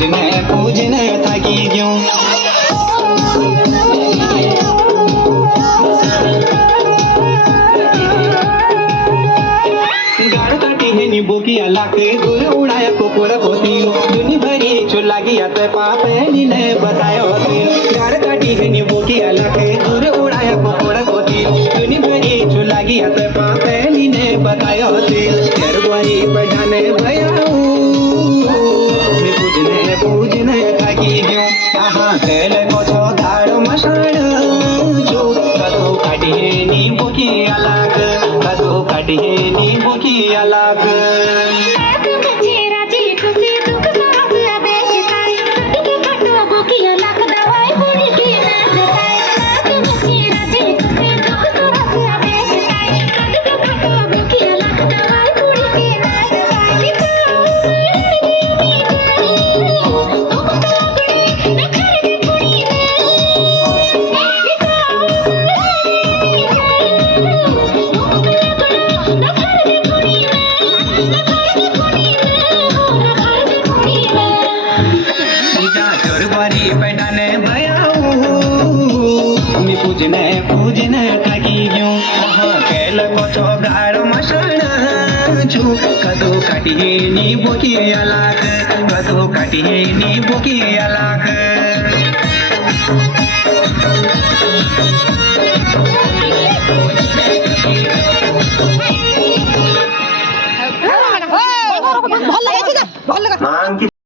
पूजने थाकी क्यों गाड़ काटी है नींबू की अलाक गुर उड़ाया कुकुर होती दुनी भरी चुला गया तो पाप ने बताया होती गाड़ काटी है नींबू की अलाक गुर उड़ाया कुकुर होती दुनी भरी चुला गया तो पाप ने बताया होती गरबारी बजाने भयाऊ मैं पूजने थाकी क्यों कहाँ कैल को छो गाड़ मशाड़ जो कदो काटी है नींबू की अलाक कदो काटी है नींबू की अलाक बैठाने भयाऊ मैं पूजने थाकी क्यों कहाँ कैल को छो गाड़ मशाड़ छू कदो काटी है नींबू की अलाक कदो काटी है नींबू की अलाक ଭଲ ଲାଗେ